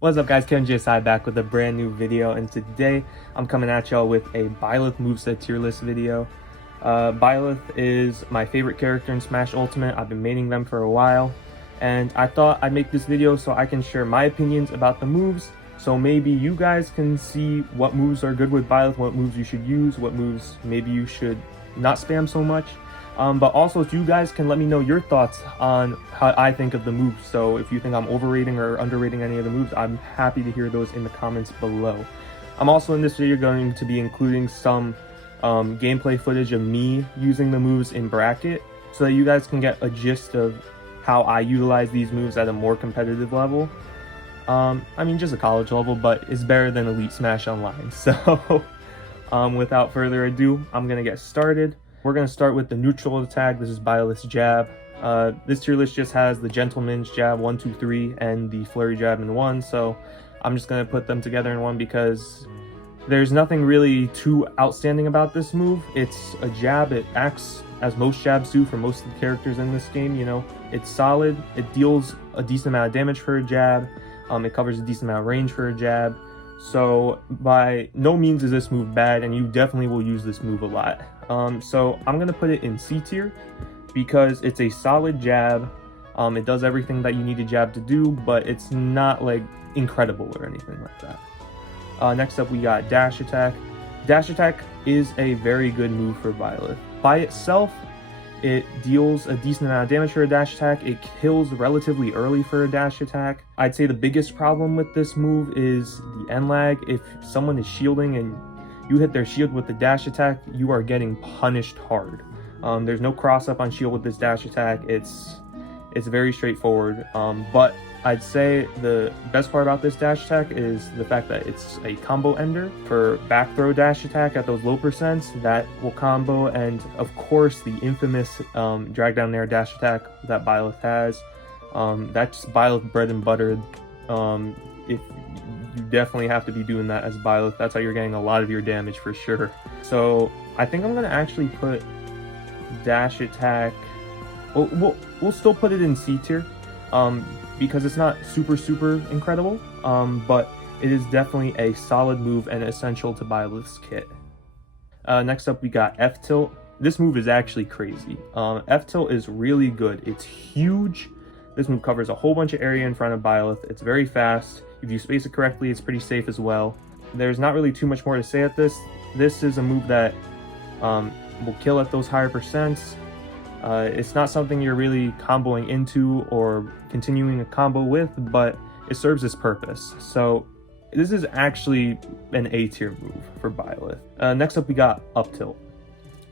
What's up guys, KevinJSI back with a brand new video, and today I'm coming at y'all with a Byleth moveset tier list video. Byleth is my favorite character in Smash Ultimate. I've been maining them for a while, and I thought I'd make this video so I can share my opinions about the moves, so maybe you guys can see what moves are good with Byleth, what moves you should use, what moves maybe you should not spam so much. But also you guys can let me know your thoughts on how I think of the moves. So if you think I'm overrating or underrating any of the moves, I'm happy to hear those in the comments below. I'm also in this video going to be including some gameplay footage of me using the moves in bracket, so that you guys can get a gist of how I utilize these moves at a more competitive level. I mean, just a college level, but it's better than Elite Smash Online. So without further ado, I'm gonna get started. We're going to start with the neutral attack. This is Byleth's jab. This tier list just has the Gentleman's jab 1, 2, 3 and the flurry jab in one, so I'm just going to put them together in one because there's nothing really too outstanding about this move. It's a jab. It acts as most jabs do for most of the characters in this game. You know, it's solid. It deals a decent amount of damage for a jab. It covers a decent amount of range for a jab. So by no means is this move bad, and you definitely will use this move a lot. So I'm gonna put it in C tier because it's a solid jab. It does everything that you need a jab to do, but it's not like incredible or anything like that. Next up we got dash attack. Dash attack is a very good move for Byleth. By itself, it deals a decent amount of damage for a dash attack. It kills relatively early for a dash attack. I'd say the biggest problem with this move is the end lag. If someone is shielding and you hit their shield with the dash attack, you are getting punished hard. There's no cross up on shield with this dash attack. It's very straightforward. But I'd say the best part about this dash attack is the fact that it's a combo ender for back throw dash attack at those low percents that will combo, and of course the infamous drag down air dash attack that Byleth has. That's Byleth bread and butter. If you definitely have to be doing that as Byleth, that's how you're getting a lot of your damage for sure. So I think I'm gonna actually put dash attack. We'll still put it in C tier. Because it's not super incredible, but it is definitely a solid move and essential to Byleth's kit. Next up we got F tilt. This move is actually crazy. F tilt is really good. It's huge. This move covers a whole bunch of area in front of Byleth. It's very fast. If you space it correctly, it's pretty safe as well. There's not really too much more to say at this. This is a move that will kill at those higher percents. It's not something you're really comboing into or continuing a combo with, but it serves its purpose. So this is actually an A tier move for Byleth. Next up we got up tilt.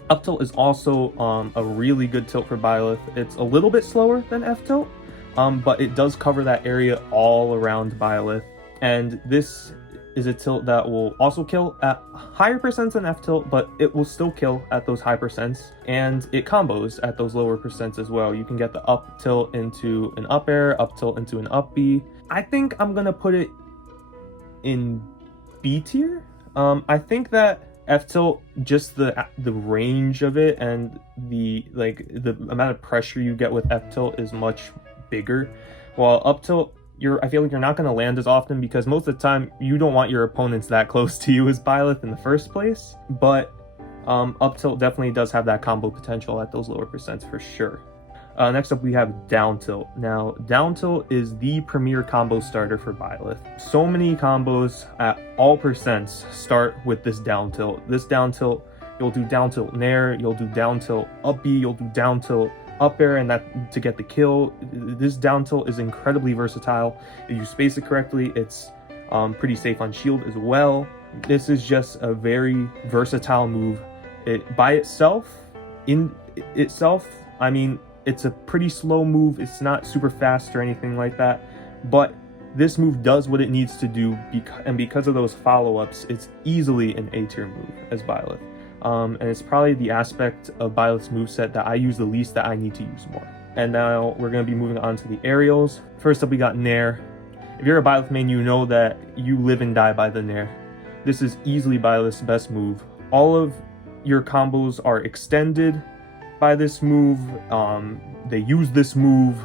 Up tilt is also a really good tilt for Byleth. It's a little bit slower than F tilt, but it does cover that area all around Byleth, and this is a tilt that will also kill at higher percents than F tilt, but it will still kill at those high percents, and it combos at those lower percents as well. You can get the up tilt into an up air, up tilt into an up B. I think I'm gonna put it in B tier. I think that F tilt, just the range of it and the amount of pressure you get with F tilt is much bigger, while up tilt, I feel like you're not going to land as often because most of the time you don't want your opponents that close to you as Byleth in the first place. But up tilt definitely does have that combo potential at those lower percents for sure. Next up we have down tilt. Now down tilt is the premier combo starter for Byleth. So many combos at all percents start with this down tilt. This down tilt, you'll do down tilt nair, you'll do down tilt up B, you'll do down tilt up air, and that to get the kill. This down tilt is incredibly versatile. If you space it correctly, it's pretty safe on shield as well. This is just a very versatile move. By itself, I mean, it's a pretty slow move. It's not super fast or anything like that, but this move does what it needs to do, and because of those follow-ups, it's easily an A tier move as Byleth. And it's probably the aspect of Byleth's moveset that I use the least that I need to use more. And now we're going to be moving on to the aerials. First up we got Nair. If you're a Byleth main, you know that you live and die by the Nair. This is easily Byleth's best move. All of your combos are extended by this move. They use this move.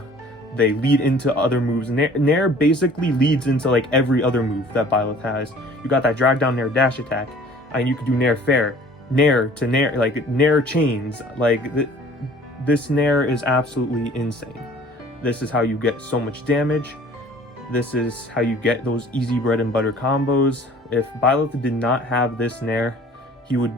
they lead into other moves. Nair basically leads into like every other move that Byleth has. You got that drag down Nair dash attack, and you can do Nair fair, Nair to Nair, like Nair chains. Like this Nair is absolutely insane. This is how you get so much damage. This is how you get those easy bread and butter combos. If Byleth did not have this Nair, he would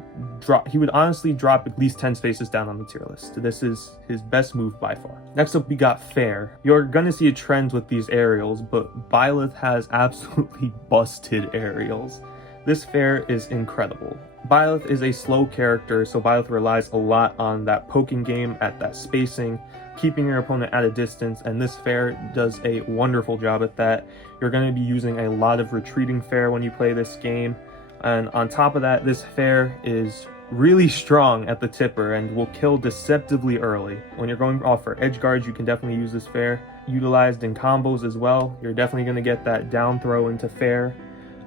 honestly drop at least 10 spaces down on the tier list. This is his best move by far. Next up, we got fair. You're gonna see a trend with these aerials, but Byleth has absolutely busted aerials. This fair is incredible. Byleth is a slow character, so Byleth relies a lot on that poking game at that spacing, keeping your opponent at a distance, and this fair does a wonderful job at that. You're going to be using a lot of retreating fair when you play this game, and on top of that, this fair is really strong at the tipper and will kill deceptively early. When you're going off for edge guards, you can definitely use this fair. Utilized in combos as well, you're definitely going to get that down throw into fair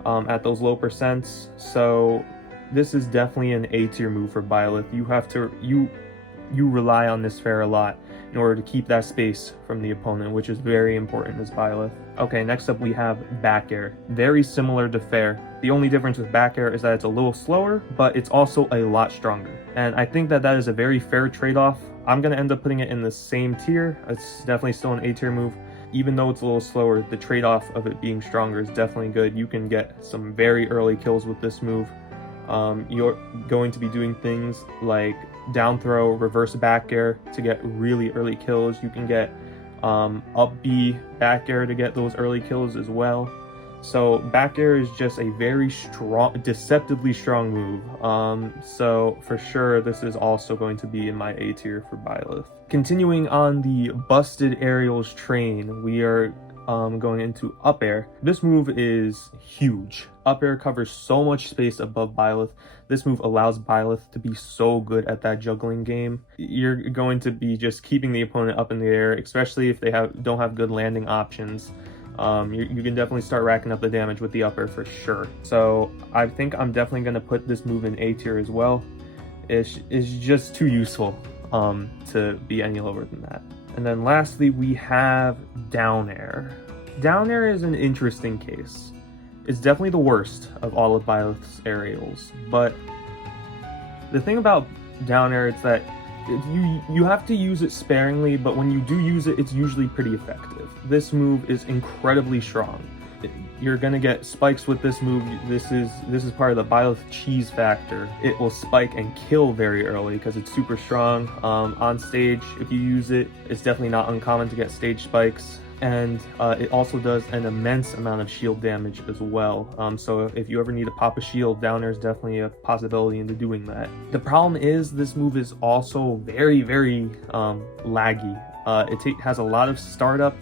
at those low percents. So this is definitely an A tier move for Byleth. You rely on this fair a lot in order to keep that space from the opponent, which is very important as Byleth. Okay, next up we have back air. Very similar to fair. The only difference with back air is that it's a little slower, but it's also a lot stronger. And I think that is a very fair trade-off. I'm going to end up putting it in the same tier. It's definitely still an A tier move. Even though it's a little slower, the trade-off of it being stronger is definitely good. You can get some very early kills with this move. You're going to be doing things like down throw, reverse back air to get really early kills. You can get up B back air to get those early kills as well. So back air is just a very strong, deceptively strong move. So for sure, this is also going to be in my A tier for Byleth. Continuing on the busted aerials train, we are going into up air. This move is huge. Up air covers so much space above Byleth. This move allows Byleth to be so good at that juggling game. You're going to be just keeping the opponent up in the air, especially if they don't have good landing options. You can definitely start racking up the damage with the up air for sure. So I think I'm definitely going to put this move in A tier as well. It's just too useful to be any lower than that. And then lastly, we have down air. Down air is an interesting case. It's definitely the worst of all of Byleth's aerials, but the thing about down air is that you have to use it sparingly, but when you do use it, it's usually pretty effective. This move is incredibly strong. You're gonna get spikes with this move. This is part of the Byleth cheese factor. It will spike and kill very early because it's super strong. On stage, if you use it, it's definitely not uncommon to get stage spikes. And it also does an immense amount of shield damage as well. So if you ever need to pop a shield, down there is definitely a possibility into doing that. The problem is this move is also very, very laggy. It has a lot of startup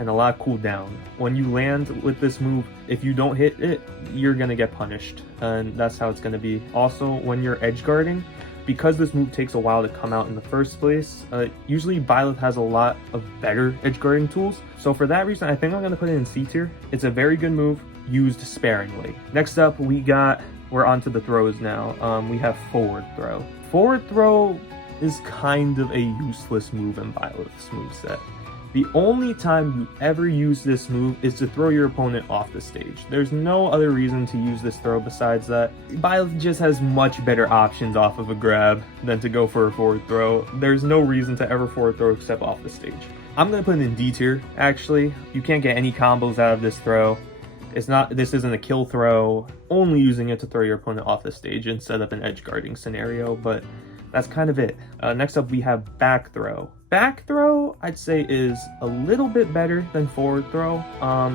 and a lot of cooldown. When you land with this move, if you don't hit it, you're gonna get punished, and that's how it's gonna be. Also, when you're edge guarding, because this move takes a while to come out in the first place, usually Byleth has a lot of better edge guarding tools. So for that reason, I think I'm gonna put it in C tier. It's a very good move, used sparingly. Next up, we're on to the throws now. We have forward throw. Forward throw is kind of a useless move in Byleth's moveset. The only time you ever use this move is to throw your opponent off the stage. There's no other reason to use this throw besides that. Byleth just has much better options off of a grab than to go for a forward throw. There's no reason to ever forward throw except off the stage. I'm gonna put it in D tier, actually. You can't get any combos out of this throw. This isn't a kill throw, only using it to throw your opponent off the stage and set up an edge guarding scenario, but that's kind of it. Next up, we have back throw. Back throw, I'd say, is a little bit better than forward throw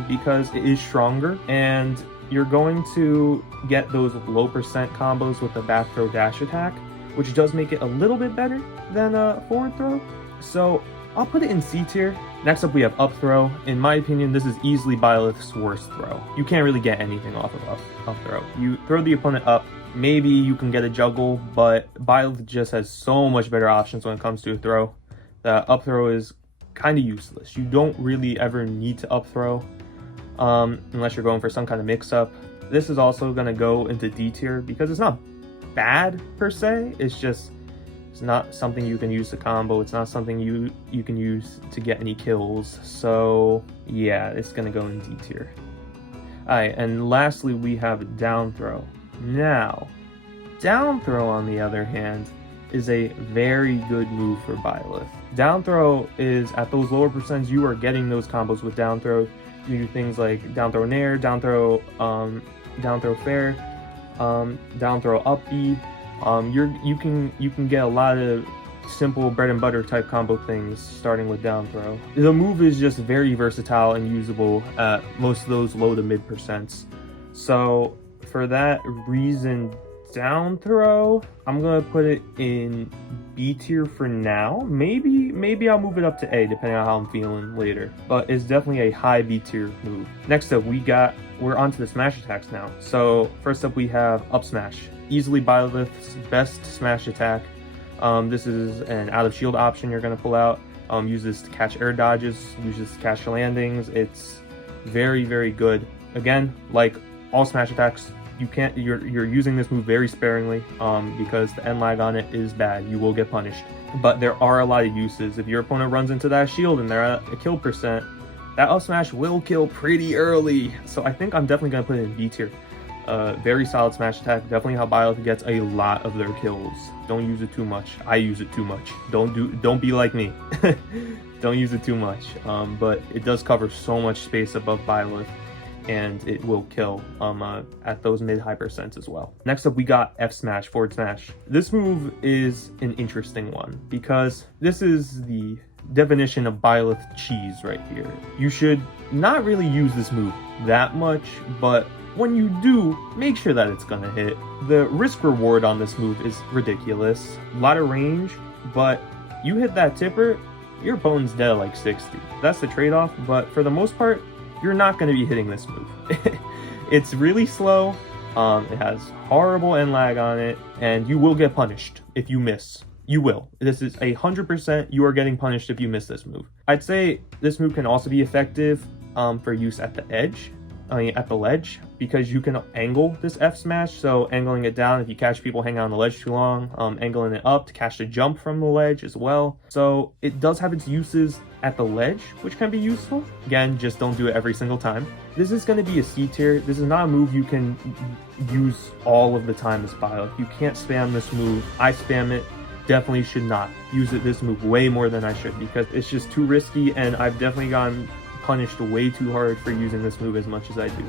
because it is stronger, and you're going to get those low percent combos with the back throw dash attack, which does make it a little bit better than forward throw. So I'll put it in C tier. Next up, we have up throw. In my opinion, this is easily Byleth's worst throw. You can't really get anything off of up throw. You throw the opponent up, maybe you can get a juggle, but Byleth just has so much better options when it comes to a throw. The up throw is kind of useless. You don't really ever need to up throw unless you're going for some kind of mix up. This is also going to go into D tier because it's not bad per se. It's just It's not something you can use to combo. It's not something you can use to get any kills. So yeah, it's gonna go in D tier. Alright, and lastly we have down throw. Now, down throw on the other hand is a very good move for Byleth. Down throw is at those lower percents, you are getting those combos with down throw. You do things like down throw nair, down throw fair, down throw up B. You can get a lot of simple bread and butter type combo things starting with down throw. The move is just very versatile and usable at most of those low to mid percents. So for that reason, down throw, I'm gonna put it in B tier for now. Maybe I'll move it up to A depending on how I'm feeling later, but it's definitely a high B tier move. Next up we're onto the smash attacks now. So first up we have up smash, easily Byleth's best smash attack. This is an out of shield option you're gonna pull out. Use this to catch air dodges, use this to catch landings. It's very, very good. Again, like all smash attacks, you're using this move very sparingly because the end lag on it is bad. You will get punished. But there are a lot of uses. If your opponent runs into that shield and they're at a kill percent, that up smash will kill pretty early. So I think I'm definitely gonna put it in B tier. Very solid smash attack. Definitely how Byleth gets a lot of their kills. Don't use it too much. I use it too much. Don't be like me. Don't use it too much. But it does cover so much space above Byleth, and it will kill at those mid-high percents as well. Next up we got F smash, forward smash. This move is an interesting one because this is the definition of Byleth cheese right here. You should not really use this move that much, but when you do, make sure that it's gonna hit. The risk reward on this move is ridiculous. A lot of range, but you hit that tipper, your opponent's dead at like 60. That's the trade-off, but for the most part, you're not gonna be hitting this move. It's really slow, it has horrible end lag on it, and you will get punished if you miss. You will. This is 100%, you are getting punished if you miss this move. I'd say this move can also be effective for use at the edge. At the ledge, because you can angle this F smash. So angling it down if you catch people hanging on the ledge too long, angling it up to catch the jump from the ledge as well. So it does have its uses at the ledge, which can be useful. Again, just don't do it every single time. This is going to be a C tier. This is not a move you can use all of the time as Byleth. You can't spam this move. I spam it. Definitely should not use this move way more than I should because it's just too risky, and I've definitely gotten punished way too hard for using this move as much as I do.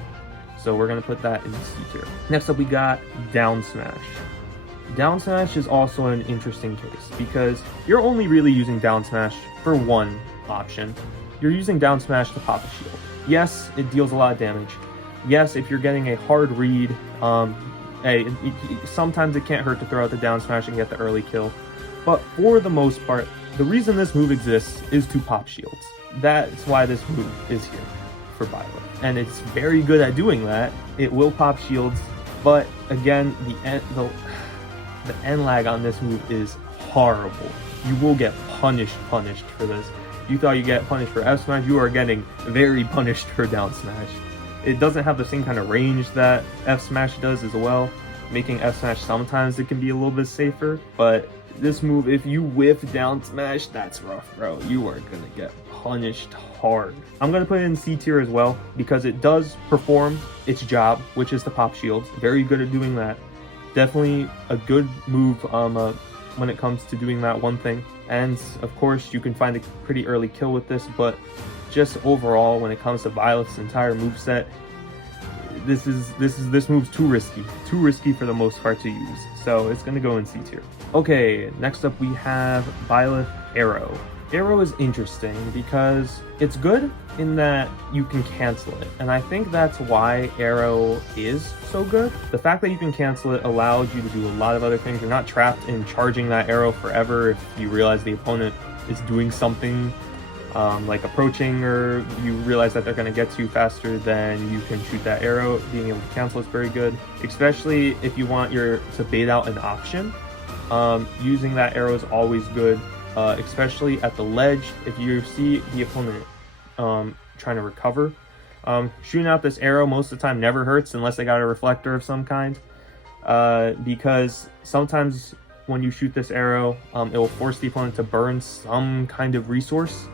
So we're gonna put that in C tier. Next up we got down smash. Down smash is also an interesting case because you're only really using down smash for one option. You're using down smash to pop a shield. Yes, it deals a lot of damage. Yes, if you're getting a hard read, sometimes it can't hurt to throw out the down smash and get the early kill. But for the most part, the reason this move exists is to pop shields. That's why this move is here for Byleth. And it's very good at doing that. It will pop shields, but again, the end lag on this move is horrible. You will get punished for this. You thought you get punished for F smash, you are getting very punished for down smash. It doesn't have the same kind of range that F smash does as well, making F smash sometimes it can be a little bit safer, but this move, if you whiff down smash, that's rough, bro. You are gonna get punished hard. I'm gonna put it in C tier as well because it does perform its job, which is to pop shields. Very good at doing that. Definitely a good move when it comes to doing that one thing. And of course, you can find a pretty early kill with this, but just overall, when it comes to Byleth's entire moveset, this move's too risky for the most part to use. So it's gonna go in C tier. Okay, next up we have Byleth Arrow. Arrow is interesting because it's good in that you can cancel it, and I think that's why Arrow is so good. The fact that you can cancel it allows you to do a lot of other things. You're not trapped in charging that arrow forever if you realize the opponent is doing something like approaching, or you realize that they're going to get to you faster than you can shoot that arrow. Being able to cancel is very good, especially if you want to bait out an option. Using that arrow is always good, especially at the ledge. If you see the opponent trying to recover, shooting out this arrow most of the time never hurts unless they got a reflector of some kind, because sometimes when you shoot this arrow, it will force the opponent to burn some kind of resource,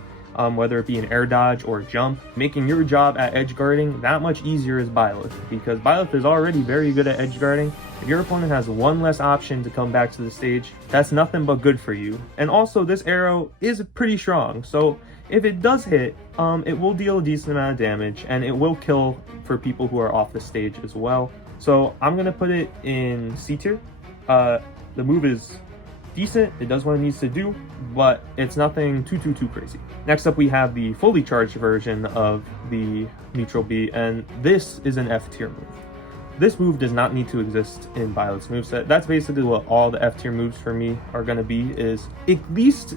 whether it be an air dodge or a jump, making your job at edge guarding that much easier as Byleth, because Byleth is already very good at edge guarding. If your opponent has one less option to come back to the stage, that's nothing but good for you. And also, this arrow is pretty strong, so if it does hit, it will deal a decent amount of damage, and it will kill for people who are off the stage as well. So I'm gonna put it in C tier. The move is decent, it does what it needs to do, but it's nothing too crazy. Next up, we have the fully charged version of the neutral B, and this is an F tier move. This move does not need to exist in Byleth's moveset. That's basically what all the F tier moves for me are gonna be, is at least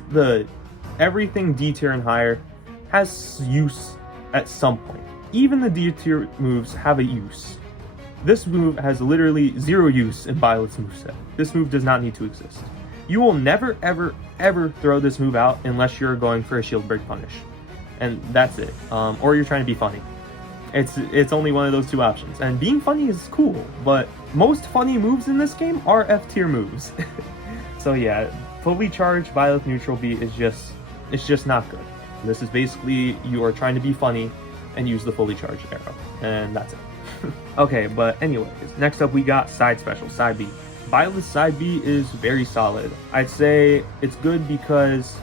everything D tier and higher has use at some point. Even the D tier moves have a use. This move has literally zero use in Byleth's moveset. This move does not need to exist. You will never, ever throw this move out unless you're going for a shield break punish. And that's it. Or you're trying to be funny. It's only one of those two options. And being funny is cool, but most funny moves in this game are F tier moves. So yeah, fully charged Byleth neutral B is just not good. This is basically you are trying to be funny and use the fully charged arrow. And that's it. Okay, but anyways, next up we got side special, side B. Byleth's side B is very solid. I'd say it's good because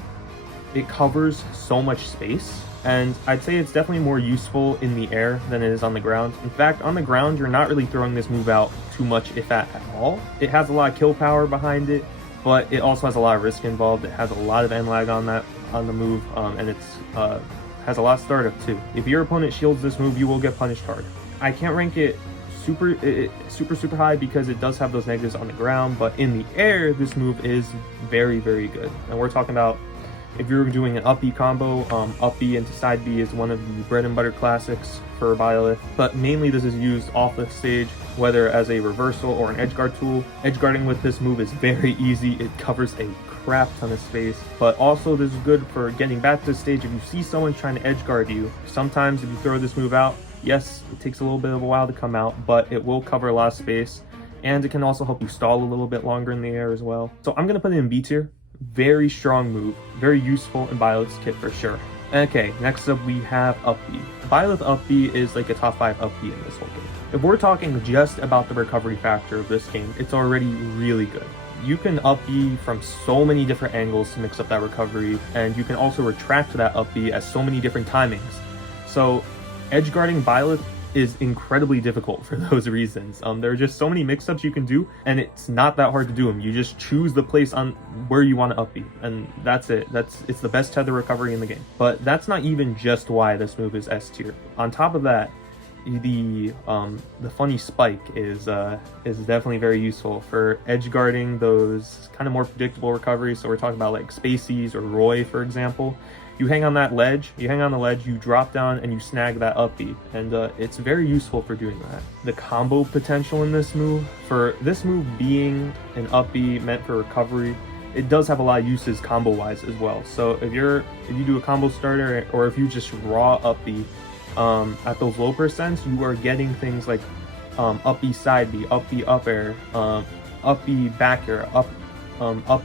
it covers so much space, and I'd say it's definitely more useful in the air than it is on the ground. In fact, on the ground, you're not really throwing this move out too much, if at all. It has a lot of kill power behind it, but it also has a lot of risk involved. It has a lot of end lag on the move, and it's has a lot of startup too. If your opponent shields this move, you will get punished hard. I can't rank it super high because it does have those negatives on the ground, but in the air, this move is very good. And we're talking about if you're doing an up B combo, up B into side B is one of the bread and butter classics for Byleth, but mainly this is used off the stage, whether as a reversal or an edge guard tool. Edge guarding with this move is very easy. It covers a crap ton of space, but also this is good for getting back to the stage. If you see someone trying to edge guard you, sometimes if you throw this move out, yes, it takes a little bit of a while to come out, but it will cover a lot of space, and it can also help you stall a little bit longer in the air as well. So I'm gonna put it in B tier. Very strong move, very useful in Byleth's kit for sure. Okay, next up we have up B. Byleth up B is like a top 5 up B in this whole game. If we're talking just about the recovery factor of this game, it's already really good. You can up B from so many different angles to mix up that recovery, and you can also retract that up B at so many different timings. So edge guarding Byleth is incredibly difficult for those reasons. There are just so many mix-ups you can do, and it's not that hard to do them. You just choose the place on where you want to up B, and that's it. It's the best tether recovery in the game. But that's not even just why this move is S tier. On top of that, the funny spike is definitely very useful for edge guarding those kind of more predictable recoveries. So we're talking about like Spaceys or Roy, for example. You hang on that ledge, you drop down and you snag that up B, and it's very useful for doing that. The combo potential in this move, for this move being an up B meant for recovery, it does have a lot of uses combo wise as well. So if you do a combo starter, or if you just raw up B at those low percents, you are getting things like up B side B, up B up air, up B back air, up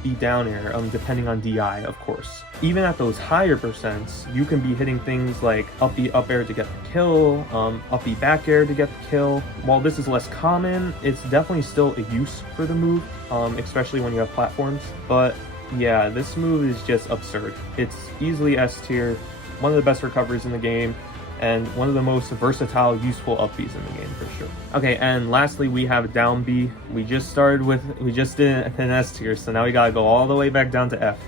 B down air, depending on DI, of course. Even at those higher percents, you can be hitting things like up B up air to get the kill, up B back air to get the kill. While this is less common, it's definitely still a use for the move, especially when you have platforms. But yeah, this move is just absurd. It's easily S tier, one of the best recoveries in the game, and one of the most versatile, useful up Bs in the game for sure. Okay, and lastly we have down B. We just did an S tier, so now we gotta go all the way back down to F.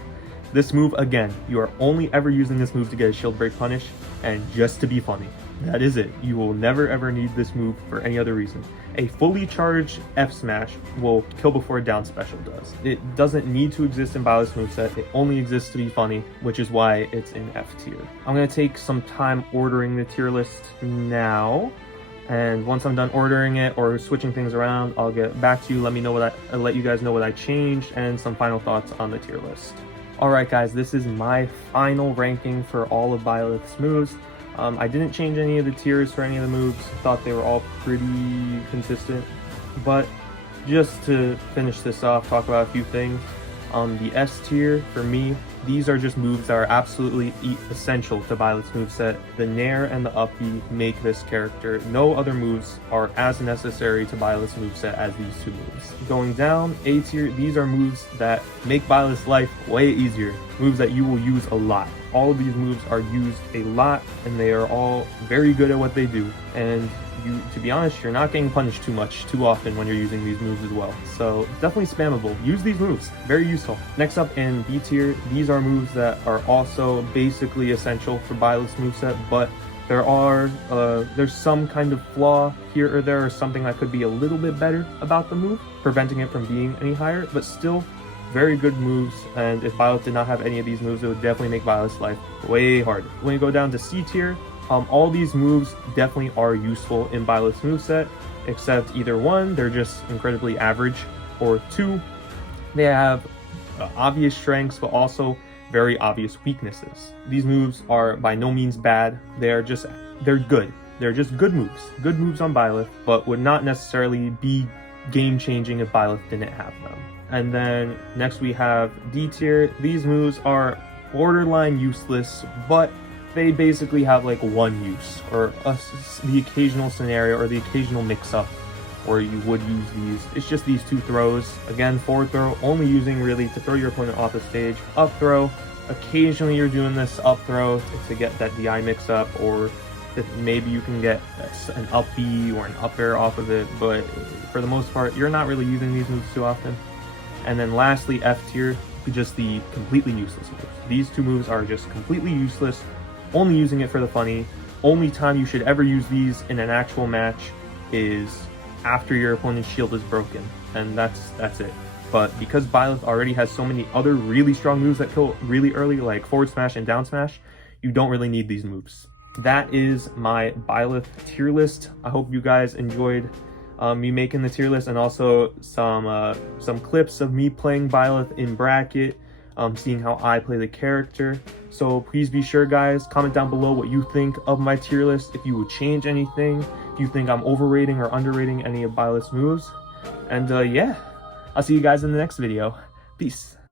This move, again, you are only ever using this move to get a shield break punish, and just to be funny. That is it. You will never ever need this move for any other reason. A fully charged F smash will kill before a down special does. It doesn't need to exist in Byleth's moveset, it only exists to be funny, which is why it's in F tier. I'm gonna take some time ordering the tier list now, and once I'm done ordering it or switching things around, I'll get back to you, let you guys know what I changed, and some final thoughts on the tier list. Alright guys, this is my final ranking for all of Byleth's moves. I didn't change any of the tiers for any of the moves, thought they were all pretty consistent, but just to finish this off, talk about a few things. The S tier, for me, these are just moves that are absolutely essential to Byleth's moveset. The Nair and the Up B make this character. No other moves are as necessary to Byleth's moveset as these two moves. Going down, A tier, these are moves that make Byleth's life way easier. Moves that you will use a lot. All of these moves are used a lot, and they are all very good at what they do. And you, to be honest, you're not getting punished too often when you're using these moves as well. So definitely spammable. Use these moves. Very useful. Next up in B tier, these are moves that are also basically essential for Byleth's moveset, but there's some kind of flaw here or there, or something that could be a little bit better about the move, preventing it from being any higher, but still very good moves. And if Byleth did not have any of these moves, it would definitely make Byleth's life way harder. When you go down to C tier, all these moves definitely are useful in Byleth's moveset, except either one, they're just incredibly average, or two, they have obvious strengths but also very obvious weaknesses. These moves are by no means bad, they're good. They're just good moves on Byleth, but would not necessarily be game-changing if Byleth didn't have them. And then next we have D tier. These moves are borderline useless, but they basically have like one use, or the occasional scenario or the occasional mix-up where you would use these. It's just these two throws. Again, forward throw, only using really to throw your opponent off the stage. Up throw, occasionally you're doing this up throw to get that DI mix-up, or that maybe you can get an up B or an up air off of it, but for the most part, you're not really using these moves too often. And then lastly, F tier, just the completely useless moves. These two moves are just completely useless, only using it for the funny. Only time you should ever use these in an actual match is after your opponent's shield is broken, and that's it. But because Byleth already has so many other really strong moves that kill really early, like forward smash and down smash, you don't really need these moves. That is my Byleth tier list. I hope you guys enjoyed me making the tier list, and also some clips of me playing Byleth in bracket, seeing how I play the character. So please be sure, guys, comment down below what you think of my tier list, if you would change anything, if you think I'm overrating or underrating any of Byleth's moves. And yeah, I'll see you guys in the next video. Peace.